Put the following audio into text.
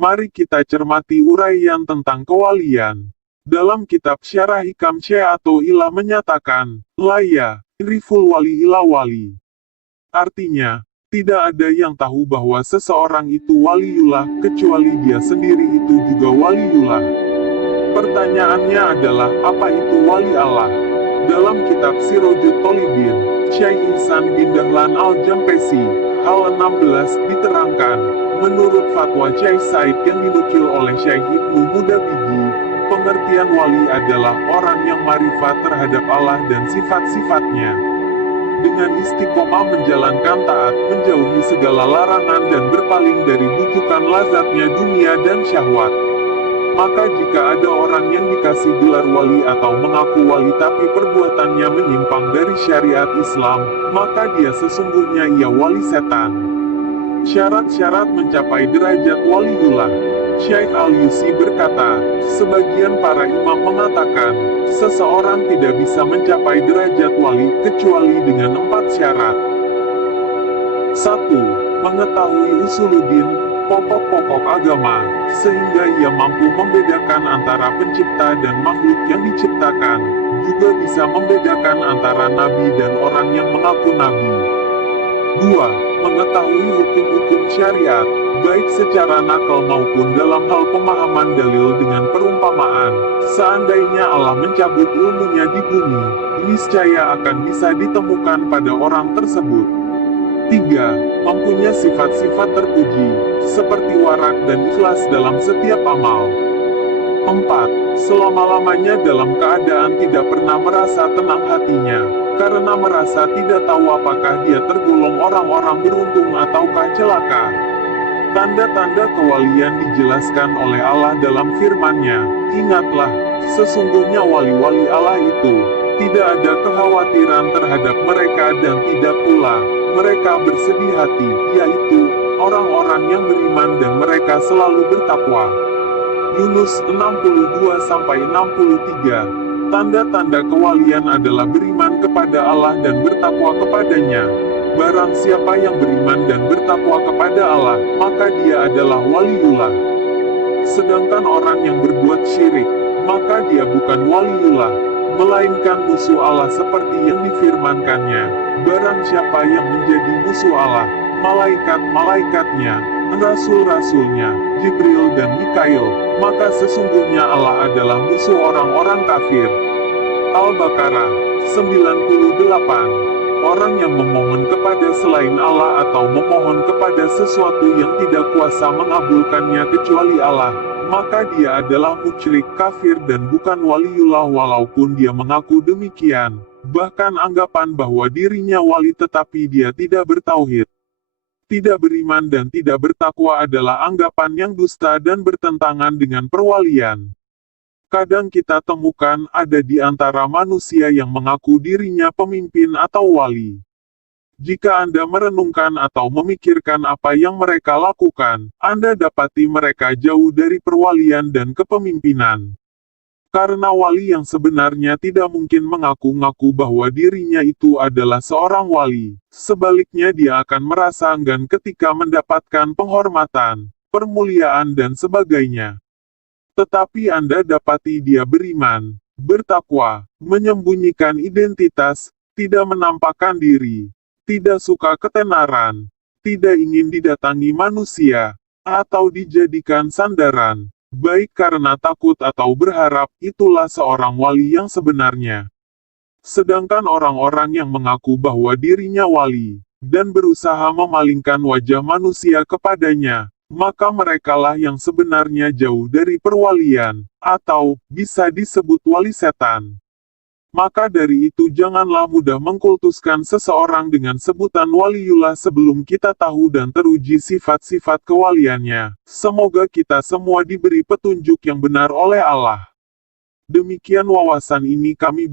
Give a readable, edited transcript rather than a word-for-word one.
Mari kita cermati uraian tentang kewalian. Dalam kitab Syarah Hikam atau Ilah menyatakan, Laya, Riful Wali Ila Wali. Artinya, tidak ada yang tahu bahwa seseorang itu waliullah, kecuali dia sendiri itu juga waliullah. Pertanyaannya adalah, apa itu wali Allah? Dalam kitab Sirojut Tolibin, Syekh Ihsan bin Dahlan Al-Jampesi, hal 16 diterangkan, menurut fatwa Syekh Said yang dinukil oleh Syekh Ibnu Mudabigi, pengertian wali adalah orang yang marifat terhadap Allah dan sifat-sifatnya. Dengan istiqomah menjalankan taat, menjauhi segala larangan dan berpaling dari bujukan lazatnya dunia dan syahwat. Maka jika ada orang yang dikasih gelar wali atau mengaku wali tapi perbuatannya menyimpang dari syariat Islam, maka dia sesungguhnya ia wali setan. Syarat-syarat mencapai derajat waliullah. Syekh Al-Yusi berkata, sebagian para imam mengatakan, seseorang tidak bisa mencapai derajat wali kecuali dengan 4 syarat. 1. Mengetahui usuluddin, pokok-pokok agama, sehingga ia mampu membedakan antara pencipta dan makhluk yang diciptakan, juga bisa membedakan antara nabi dan orang yang mengaku nabi. 2. Mengetahui hukum-hukum syariat, baik secara nakal maupun dalam hal pemahaman dalil dengan perumpamaan. Seandainya Allah mencabut ilmunya di bumi, niscaya akan bisa ditemukan pada orang tersebut. 3. Mempunyai sifat-sifat terpuji, seperti warak dan ikhlas dalam setiap amal. 4. Selama-lamanya dalam keadaan tidak pernah merasa tenang hatinya, karena merasa tidak tahu apakah dia tergolong orang-orang beruntung ataukah celaka. Tanda-tanda kewalian dijelaskan oleh Allah dalam firman-Nya, ingatlah, sesungguhnya wali-wali Allah itu, tidak ada kekhawatiran terhadap mereka dan tidak pula, mereka bersedih hati, yaitu, orang-orang yang beriman dan mereka selalu bertakwa. Yunus 62-63. Tanda-tanda kewalian adalah beriman kepada Allah dan bertakwa kepadanya. Barang siapa yang beriman dan bertakwa kepada Allah, maka dia adalah waliullah. Sedangkan orang yang berbuat syirik, maka dia bukan waliullah, melainkan musuh Allah seperti yang difirmankannya. Barang siapa yang menjadi musuh Allah, malaikat-malaikatnya, rasul-rasulnya, Jibril dan Mikail, maka sesungguhnya Allah adalah musuh orang-orang kafir. Al-Baqarah 98. Orang yang memohon kepada selain Allah atau memohon kepada sesuatu yang tidak kuasa mengabulkannya kecuali Allah, maka dia adalah musyrik kafir dan bukan waliullah walaupun dia mengaku demikian. Bahkan anggapan bahwa dirinya wali tetapi dia tidak bertauhid, tidak beriman dan tidak bertakwa adalah anggapan yang dusta dan bertentangan dengan perwalian. Kadang kita temukan ada di antara manusia yang mengaku dirinya pemimpin atau wali. Jika Anda merenungkan atau memikirkan apa yang mereka lakukan, Anda dapati mereka jauh dari perwalian dan kepemimpinan. Karena wali yang sebenarnya tidak mungkin mengaku-ngaku bahwa dirinya itu adalah seorang wali. Sebaliknya dia akan merasa enggan ketika mendapatkan penghormatan, permuliaan dan sebagainya. Tetapi Anda dapati dia beriman, bertakwa, menyembunyikan identitas, tidak menampakkan diri, tidak suka ketenaran, tidak ingin didatangi manusia, atau dijadikan sandaran, baik karena takut atau berharap, itulah seorang wali yang sebenarnya. Sedangkan orang-orang yang mengaku bahwa dirinya wali, dan berusaha memalingkan wajah manusia kepadanya, maka merekalah yang sebenarnya jauh dari perwalian, atau bisa disebut wali setan. Maka dari itu janganlah mudah mengkultuskan seseorang dengan sebutan waliullah sebelum kita tahu dan teruji sifat-sifat kewaliannya. Semoga kita semua diberi petunjuk yang benar oleh Allah. Demikian wawasan ini kami